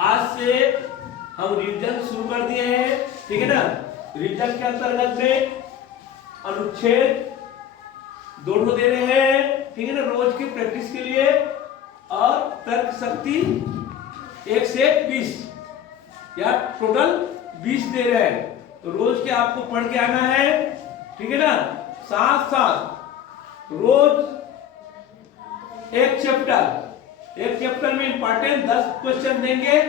आज से हम रिवीजन शुरू कर दिए हैं, ठीक है ना। रिवीजन के अंतर्गत में अनुच्छेद दोनों दे रहे हैं, ठीक है ना, रोज की प्रैक्टिस के लिए, और तर्क शक्ति 1 से 20 या टोटल 20 दे रहे हैं। तो रोज के आपको पढ़ के आना है, ठीक है ना। साथ साथ रोज एक चैप्टर में इंपॉर्टेंट 10 क्वेश्चन देंगे,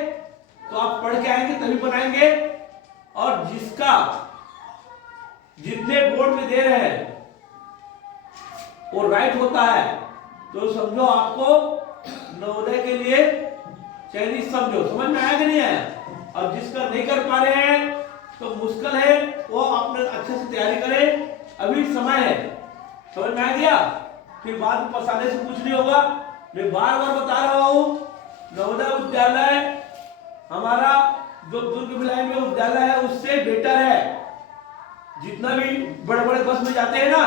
तो आप पढ़ के आएंगे तभी बनाएंगे। और जिसका जितने बोर्ड में दे रहे हैं वो राइट होता है, तो समझो आपको नवोदय के लिए चयनित समझो। समझ में आया कि नहीं आया? और जिसका नहीं कर पा रहे हैं तो मुश्किल है, वो अपने अच्छे से तैयारी करें, अभी समय है। समझ में आ गया? फिर बाद में पछताने से कुछ नहीं होगा। मैं बार बार बता रहा हूँ, नवोदय विद्यालय हमारा जो दुर्ग भिलाई में विद्यालय है उससे बेटर है। जितना भी बड़े बड़े बस में जाते हैं ना,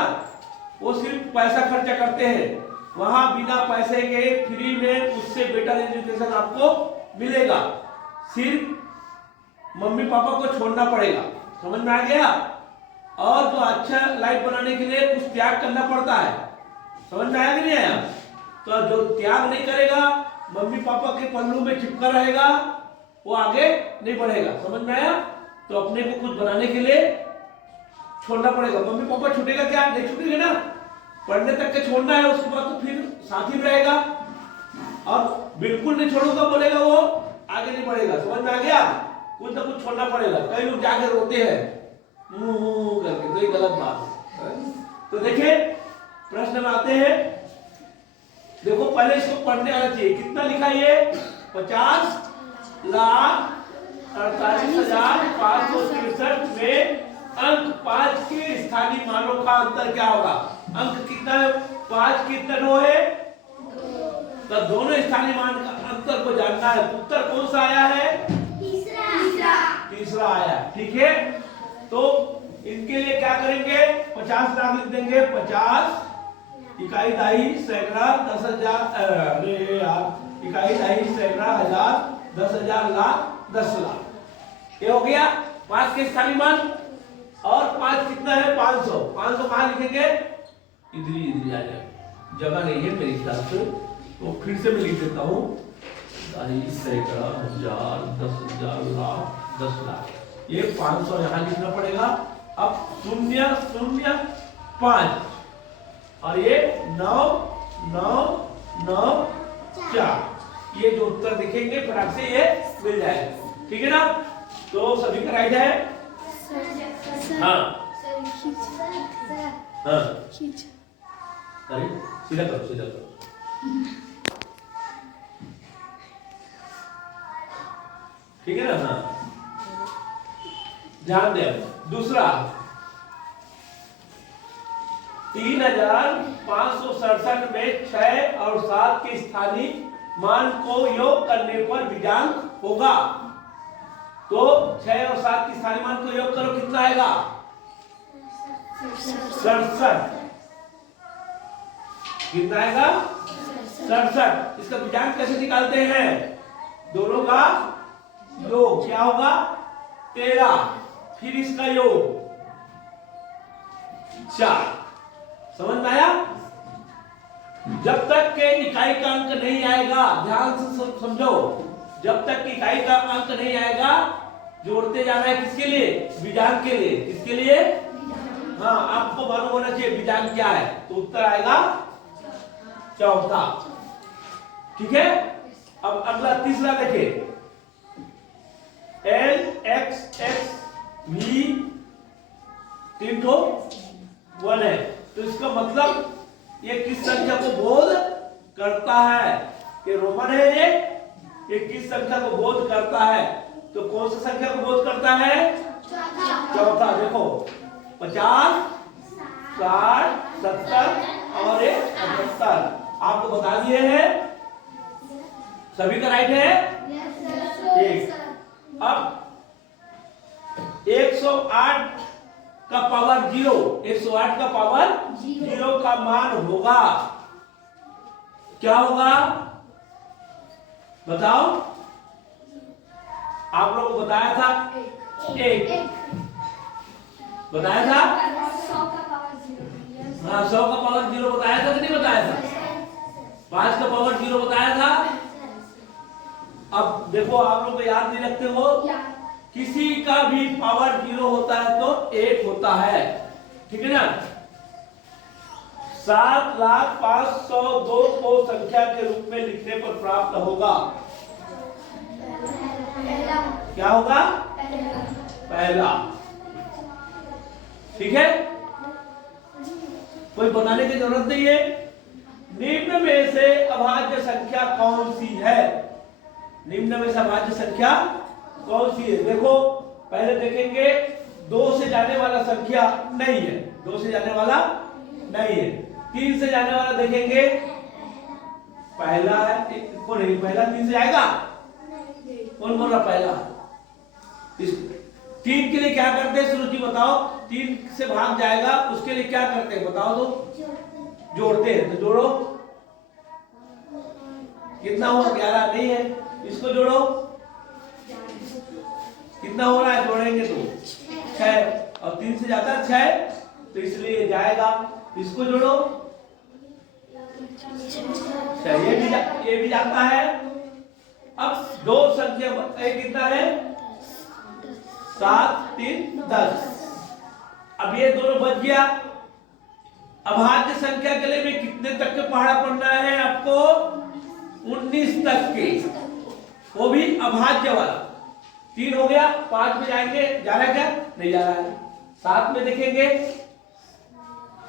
वो सिर्फ पैसा खर्चा करते हैं, वहां बिना पैसे के फ्री में उससे बेटर एजुकेशन आपको मिलेगा। सिर्फ मम्मी पापा को छोड़ना पड़ेगा। समझ में आ गया? और जो अच्छा लाइफ बनाने के लिए कुछ त्याग करना पड़ता है। समझ में आया कि नहीं आया? तो जो त्याग नहीं करेगा, मम्मी पापा के पल्लू में चिपका रहेगा, वो आगे नहीं बढ़ेगा। समझ में आया? तो अपने को कुछ बनाने के लिए छोड़ना पड़ेगा। मम्मी पापा छूटेगा क्या? नहीं छूटेगा ना। पढ़ने तक के छोड़ना है, उसके बाद तो फिर साथ ही रहेगा। और बिल्कुल नहीं छोड़ूंगा बोलेगा, वो आगे नहीं बढ़ेगा। समझ में आ गया? कुछ ना कुछ छोड़ना पड़ेगा। कई लोग जाके रोते हैं करके, तो ये गलत बात है। तो देखिए प्रश्न में आते हैं। देखो पहले इसको पढ़ने आना चाहिए। कितना लिखा ये? 50,48,563 में अंक 5 के स्थानीय मानों का अंतर क्या होगा? अंक कितना है? 5 कितना रो है? तो दोनों स्थानीय मान का अंतर को जानना है। उत्तर कौन सा आया है? तीसरा आया, ठीक है। तो इनके लिए क्या करेंगे? 50 लाख लिख देंगे। 50 इकाई दहाई सैकड़ा 10,000, अरे यार, इकाई दहाई सैकड़ा हजार 10,000 लाख 10 लाख। ये हो गया 5 के स्थानीय मान। और 5 कितना है? 500। 500 कहां लिखेंगे? इधर आ जाए, जगह नहीं है मेरे हिसाब से, तो फिर से मैं लिख देता हूँ। दहाई सैकड़ा हजार 10,000 लाख 10 लाख। ये 500 यहां लिखना पड़ेगा। अब 0 0 5 और ये 9 9 9 4। ये जो उत्तर दिखेंगे फटाक से ये मिल जाएगा, ठीक है ना। तो सभी का राइट है। हाँ हाँ, अरे सीधा करो, सीधा करो। ठीक है ना। हाँ, ध्यान दे। दूसरा 3,567 में 6 और 7 के स्थानीय मान को योग करने पर बीजांक होगा। तो 6 और 7 के स्थानीय मान को योग करो, कितना आएगा? 67। कितना आएगा? 67। इसका बीजांक कैसे निकालते हैं? दोनों का योग क्या होगा? 13, फिर इसका योग 4। समझ में आया? जब तक के इकाई का अंक नहीं आएगा, ध्यान से समझो, जब तक कि इकाई का अंक नहीं आएगा, जोड़ते जाना है। किसके लिए? बीजांक के लिए। किसके लिए? हाँ, आपको मालूम होना चाहिए बीजांक क्या है। तो उत्तर आएगा 14, ठीक है। अब अगला तीसरा देखिए, LXX भी 3 तो 1 है। तो इसका मतलब ये किस संख्या को बोध करता है? ये रोमन है। ये किस संख्या को बोध करता है? तो कौन सी संख्या को बोध करता है? चौथा। देखो 50, 60, 70 और 78 आपको बता दिए हैं। सभी का राइट है? ठीक। अब 108 का पावर 0, 108 का पावर 0 का मान होगा क्या होगा? बताओ, आप लोगों को बताया था एक, बताया था। हाँ 100 का पावर 0 बताया था कि नहीं बताया था? 5 का पावर 0 बताया था। अब देखो आप लोग को याद नहीं रखते हो, किसी का भी पावर 0 होता है तो 1 होता है, ठीक है ना। 7,05,102 को संख्या के रूप में लिखने पर प्राप्त होगा, क्या होगा? पहला, ठीक है। कोई बनाने की जरूरत नहीं है। निम्न में से अभाज्य संख्या कौन सी है? निम्न में से अभाज्य संख्या कौन सी है? देखो पहले देखेंगे, 2 से जाने वाला संख्या नहीं है, 2 से जाने वाला नहीं है। 3 से जाने वाला देखेंगे, पहला है, कौन है पहला? 3 से जाएगा? कौन बोल रहा पहला? 3 के लिए क्या करते हैं सुरुचि बताओ? 3 से भाग जाएगा, उसके लिए क्या करते हैं बताओ तो? जोड़ते हैं, तो जोड़ो। कितना हुआ? 11 नहीं है, इसको जोड़ो। कितना हो रहा है जोड़ेंगे तो? 6, और 3 से जाता है 6, तो इसलिए जाएगा, इसको जोड़ो। ये भी जाता है। अब 2 संख्या कितना है? 7, 3, 10। अब ये दोनों बच गया। अभाज्य संख्या के लिए भी कितने तक के पहाड़ा पढ़ना है आपको? 19 तक के, वो भी अभाज्य वाला। 3 हो गया, 5 में जाएंगे, जा रहा है क्या? नहीं जा रहा है। 7 में देखेंगे,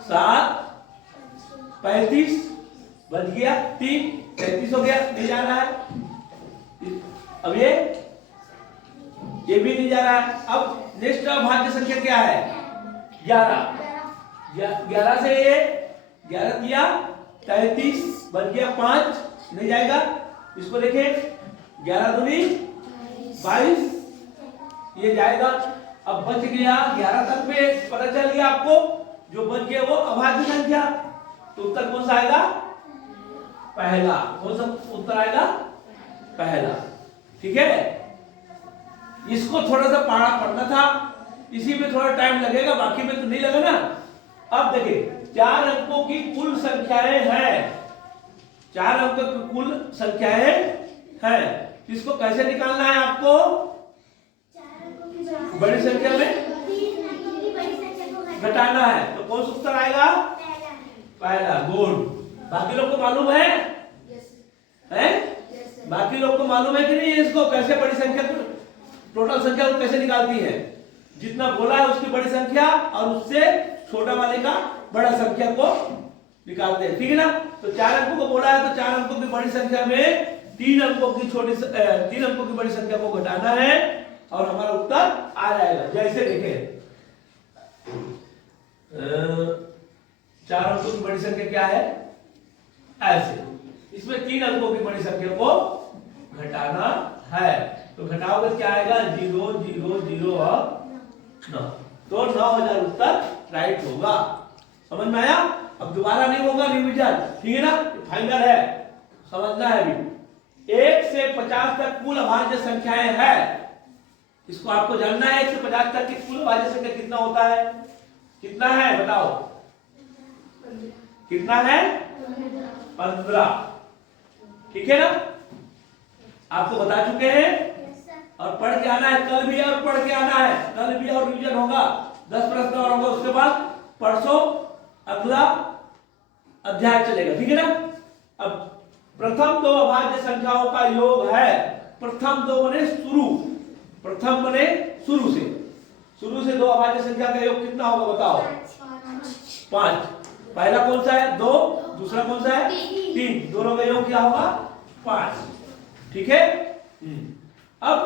7, 35 बच गया, 3, 33 हो गया, नहीं जा रहा है। अब ये भी नहीं जा रहा है। अब नेक्स्ट अभाज्य संख्या क्या है? 11। 11 से ये 11 किया, 33 बच गया, 5 नहीं जाएगा। इसको देखें, 11 दूनी 22, ये जाएगा। अब बच गया 11 तक में, पता चल गया आपको, जो बच गया वो अभाज्य संख्या। तो उत्तर कौन सा आएगा? पहला। कौन सा उत्तर आएगा? पहला, ठीक है। इसको थोड़ा सा पढ़ा पढ़ना था, इसी में थोड़ा टाइम लगेगा, बाकी में तो नहीं लगेगा ना। अब देखिए, 4 अंकों की कुल संख्याएं हैं, 4 अंकों की कुल संख्याएं हैं। इसको कैसे निकालना है आपको? बड़ी संख्या में घटाना है, तो कौन सा उत्तर आएगा? पहला, गुड। बाकी लोग को मालूम है? हैं? बाकी लोग को मालूम है कि नहीं? इसको कैसे बड़ी संख्या को, टोटल संख्या को कैसे निकालती है? जितना बोला है उसकी बड़ी संख्या, और उससे छोटा वाले का बड़ा संख्या को निकालते हैं, ठीक है ना। तो 4 अंकों को बोला है, तो 4 अंकों की बड़ी संख्या में 3 अंकों की 3 अंकों की बड़ी संख्या को घटाना है, और हमारा उत्तर आ जाएगा। जैसे देखें, 4 अंकों की बड़ी संख्या क्या है? ऐसे, इसमें 3 अंकों की बड़ी संख्या को घटाना है, तो घटाओगे क्या आएगा? 0, 0, 0 और 9, तो 9,000 उत्तर राइट होगा। समझ में आया? अब दोबारा नहीं होगा रिवीजन, ठीक है ना, फाइनल है, समझना है अभी। 1 से 50 तक कुल अभाज्य संख्याएं हैं, इसको आपको जानना है। 1 से 50 तक की कुल अभाज्य संख्या कितना होता है? कितना है बताओ? कितना है? 15, ठीक है ना। आपको बता चुके हैं, और पढ़ के आना है, कल भी और पढ़ के आना है, कल भी और रिवीजन होगा, 10 प्रश्न और होगा। उसके बाद परसों अगला अध्याय चलेगा, ठीक है ना। अब प्रथम 2 अभाज्य संख्याओं का योग है। प्रथम 2 बने शुरू, प्रथम बने शुरू से 2 अभाज्य संख्या का योग कितना होगा बताओ? 5। पहला कौन सा है? 2, दूसरा कौन सा है? 3, दोनों का योग क्या होगा? 5, ठीक है। अब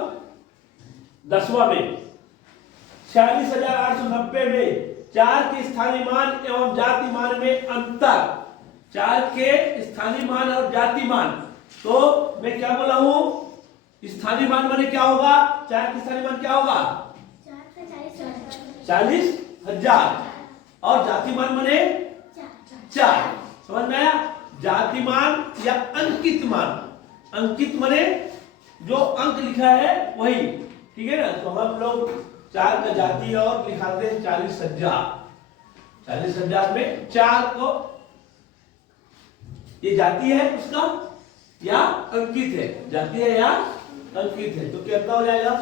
10वां में 46,890 में 4 के स्थानीय मान एवं जाति मान में अंतर, 4 के स्थानीय मान और जाति मान, तो मैं क्या बोला हूं? स्थानीय मान माने क्या होगा? 4 के स्थानीय मान क्या होगा? 40,000, और जाति मान माने 4। समझ में आया? जाति मान या अंकित मान, अंकित माने जो अंक लिखा है वही, ठीक है ना। तो हम लोग 4 का जाति और लिखाते हैं 40,000। 40,000 में 4 को, ये जाति है उसका या अंकित है, जाति है या अंकित है, तो कितना हो जाएगा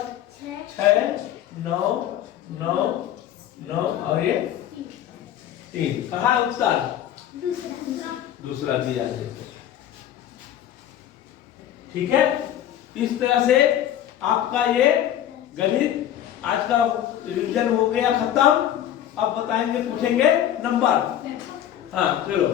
6 9 9 9 और ये 3। कहाँ है उत्तर? दूसरा दिया है। ठीक है, इस तरह से आपका ये गणित आज का रिवीजन हो गया खत्म। अब बताएंगे, पूछेंगे नंबर। हाँ चलो।